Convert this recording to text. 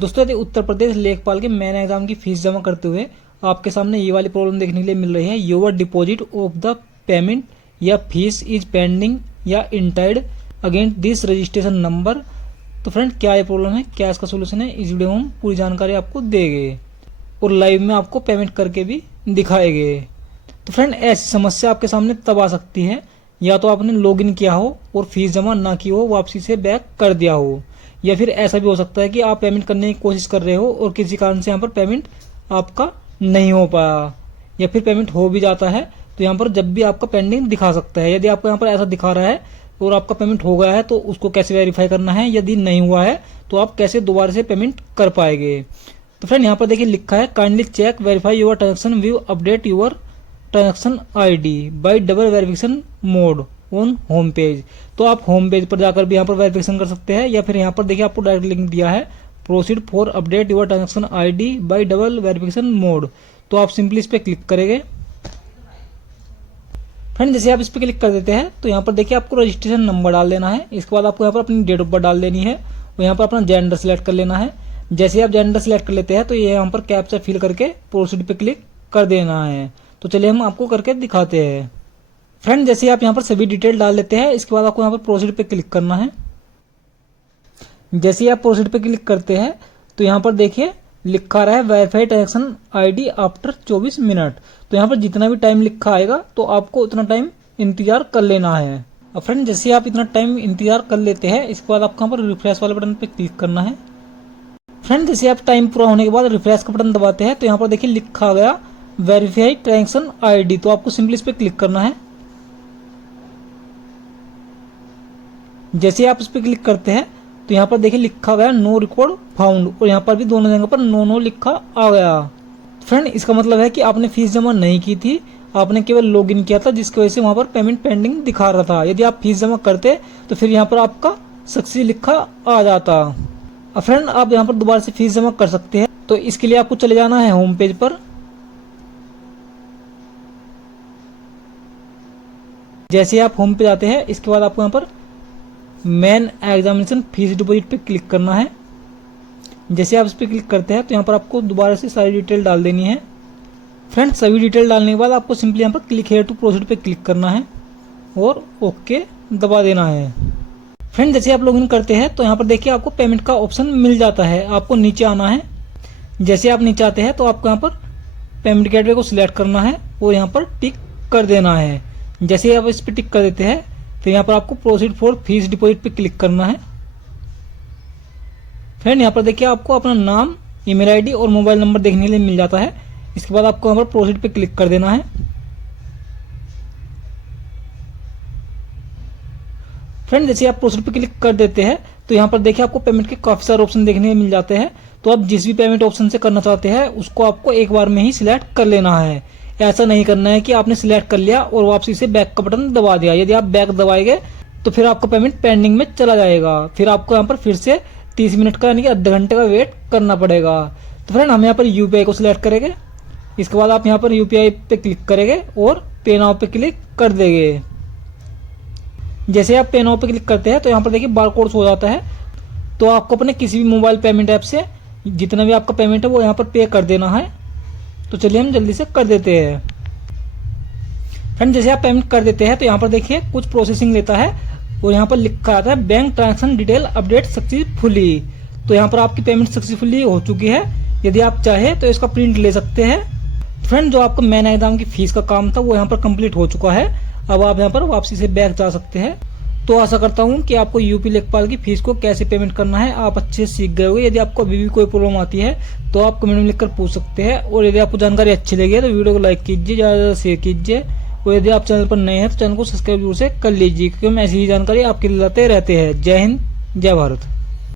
दोस्तों यदि उत्तर प्रदेश लेखपाल के मेन एग्जाम की फीस जमा करते हुए आपके सामने ये वाली प्रॉब्लम देखने के लिए मिल रही है, your deposit of the payment या फीस इज पेंडिंग या इंटाइड अगेंस्ट दिस रजिस्ट्रेशन नंबर। तो फ्रेंड क्या ये प्रॉब्लम है, क्या इसका सोल्यूशन है, इस वीडियो में हम पूरी जानकारी आपको देंगे और लाइव में आपको पेमेंट करके भी दिखाएंगे। तो फ्रेंड ऐसी समस्या आपके सामने तब आ सकती है या तो आपने लॉगिन किया हो और फीस जमा ना की हो, वापसी से बैक कर दिया हो, या फिर ऐसा भी हो सकता है कि आप पेमेंट करने की कोशिश कर रहे हो और किसी कारण से यहाँ पर पेमेंट आपका नहीं हो पाया, या फिर पेमेंट हो भी जाता है तो यहाँ पर जब भी आपका पेंडिंग दिखा सकता है। यदि आपको यहाँ पर ऐसा दिखा रहा है और आपका पेमेंट हो गया है तो उसको कैसे वेरीफाई करना है, यदि नहीं हुआ है तो आप कैसे दोबारा से पेमेंट कर पाएंगे। तो फ्रेंड यहाँ पर देखिए लिखा है, kindly check verify your transaction view update your transaction ID by double verification mode on home page. तो आप होम पेज पर जाकर भी यहाँ पर वेरिफिकेशन कर सकते हैं, या फिर यहाँ पर देखिए आपको डायरेक्ट लिंक दिया है, proceed for update your transaction ID by double verification mode. तो आप सिंपली इस पर क्लिक करेंगे। फ्रेंड जैसे आप इस पर क्लिक कर देते हैं तो यहाँ पर देखिए आपको रजिस्ट्रेशन नंबर डाल देना है। इसके बाद आपको यहाँ पर अपनी डेट ऑफ बर्थ डाल देनी है और यहाँ पर अपना जेंडर सिलेक्ट कर लेना है। जैसे आप जेंडर सिलेक्ट कर लेते हैं तो ये यहाँ पर कैप्चा फिल करके प्रोसीड पे क्लिक कर देना है। तो चलिए हम आपको करके दिखाते हैं। फ्रेंड जैसे आप यहाँ पर सभी डिटेल डाल लेते हैं, इसके बाद आपको यहाँ पर प्रोसीड पे क्लिक करना है। जैसे ही आप प्रोसीड पे क्लिक करते हैं तो यहाँ पर देखिए लिखा रहा है verify transaction ID after 24 minute. तो यहाँ पर जितना भी टाइम लिखा आएगा तो आपको उतना टाइम इंतजार कर लेना है। अब फ्रेंड जैसे आप इतना टाइम इंतजार कर लेते हैं, इसके बाद आपको यहाँ पर रिफ्रेश वाले बटन पे क्लिक करना है। फ्रेंड जैसे आप टाइम पूरा होने के बाद रिफ्रेश का बटन दबाते हैं तो यहाँ पर देखिए लिखा गया वेरीफाई ट्रांजेक्शन आईडी। तो आपको सिंपली इस पर क्लिक करना है। जैसे आप इस पर क्लिक करते हैं तो यहाँ पर देखिए लिखा गया नो रिकॉर्ड फाउंड, और यहाँ पर भी दोनों जगह पर नो लिखा आ गया। फ्रेंड इसका मतलब है कि आपने फीस जमा नहीं की थी, आपने केवल लॉगिन किया था, जिसकी वजह से वहां पर पेमेंट पेंडिंग दिखा रहा था। यदि आप फीस जमा करते तो फिर यहाँ पर आपका सक्सेस लिखा आ जाता। अब फ्रेंड आप यहाँ पर दोबारा से फीस जमा कर सकते हैं। तो इसके लिए आपको चले जाना है होम पेज पर। जैसे आप होम पे जाते हैं, इसके बाद आपको यहाँ पर मेन एग्जामिनेशन फीस डिपॉजिट पे क्लिक करना है। जैसे आप इस पर क्लिक करते हैं तो यहाँ पर आपको दोबारा से सारी डिटेल डाल देनी है। फ्रेंड सभी डिटेल डालने के बाद आपको सिंपली यहाँ पर क्लिक हेयर टू प्रोसीड पे क्लिक करना है और ओके दबा देना है। फ्रेंड जैसे आप लॉगिन करते हैं तो यहाँ पर देखिए आपको पेमेंट का ऑप्शन मिल जाता है। आपको नीचे आना है। जैसे आप नीचे आते हैं तो आपको यहाँ पर पेमेंट गेटवे को सिलेक्ट करना है और यहाँ पर टिक कर देना है। जैसे आप इस पर टिक कर देते हैं तो यहाँ पर आपको प्रोसीड फॉर फीस डिपॉजिट पे क्लिक करना है। फ्रेंड यहाँ पर देखिए आपको अपना नाम, ईमेल आईडी और मोबाइल नंबर देखने के लिए मिल जाता है। इसके बाद आपको यहाँ पर प्रोसीड पे क्लिक कर देना है। फ्रेंड जैसे आप प्रोसीड पे क्लिक कर देते हैं तो यहाँ पर देखिए आपको पेमेंट के काफी सारे ऑप्शन देखने को मिल जाते हैं। तो आप जिस भी पेमेंट ऑप्शन से करना चाहते हैं उसको आपको एक बार में ही सिलेक्ट कर लेना है। ऐसा नहीं करना है कि आपने सिलेक्ट कर लिया और वापसी से बैक का बटन दबा दिया। यदि आप बैक दबाएंगे तो फिर आपका पेमेंट पेंडिंग में चला जाएगा, फिर आपको यहाँ पर फिर से 30 मिनट का यानी कि आधे घंटे का वेट करना पड़ेगा। तो फ्रेंड हम यहाँ पर यूपीआई को सिलेक्ट करेंगे। इसके बाद आप यहाँ पर यूपीआई पे क्लिक करेंगे और पे नाउ पे क्लिक कर देंगे। जैसे आप पे नाउ पे क्लिक करते हैं तो यहाँ पर देखिए बारकोड हो जाता है। तो आपको अपने किसी भी मोबाइल पेमेंट ऐप से जितना भी आपका पेमेंट है वो यहाँ पर पे कर देना है। तो चलिए हम जल्दी से कर देते हैं। फ्रेंड जैसे आप पेमेंट कर देते हैं तो यहाँ पर देखिए कुछ प्रोसेसिंग लेता है और यहाँ पर लिखा आता है bank transaction detail update successfully. तो यहाँ पर आपकी पेमेंट सक्सेसफुली हो चुकी है। यदि आप चाहे तो इसका प्रिंट ले सकते हैं। फ्रेंड जो आपका मेन एग्जाम की फीस का काम था वो यहाँ पर कंप्लीट हो चुका है। अब आप यहाँ पर वापसी से बैक जा सकते हैं। तो आशा करता हूँ कि आपको यूपी लेखपाल की फीस को कैसे पेमेंट करना है आप अच्छे से सीख गए होंगे। यदि आपको अभी भी कोई प्रॉब्लम आती है तो आप कमेंट में लिखकर पूछ सकते हैं। और यदि आपको जानकारी अच्छी लगी तो वीडियो को लाइक कीजिए, ज़्यादा से ज़्यादा शेयर कीजिए। और यदि आप चैनल पर नए हैं तो चैनल को सब्सक्राइब जरूर से कर लीजिए, क्योंकि हम ऐसी ही जानकारी आपके लिए लाते रहते हैं। जय हिंद, जय भारत।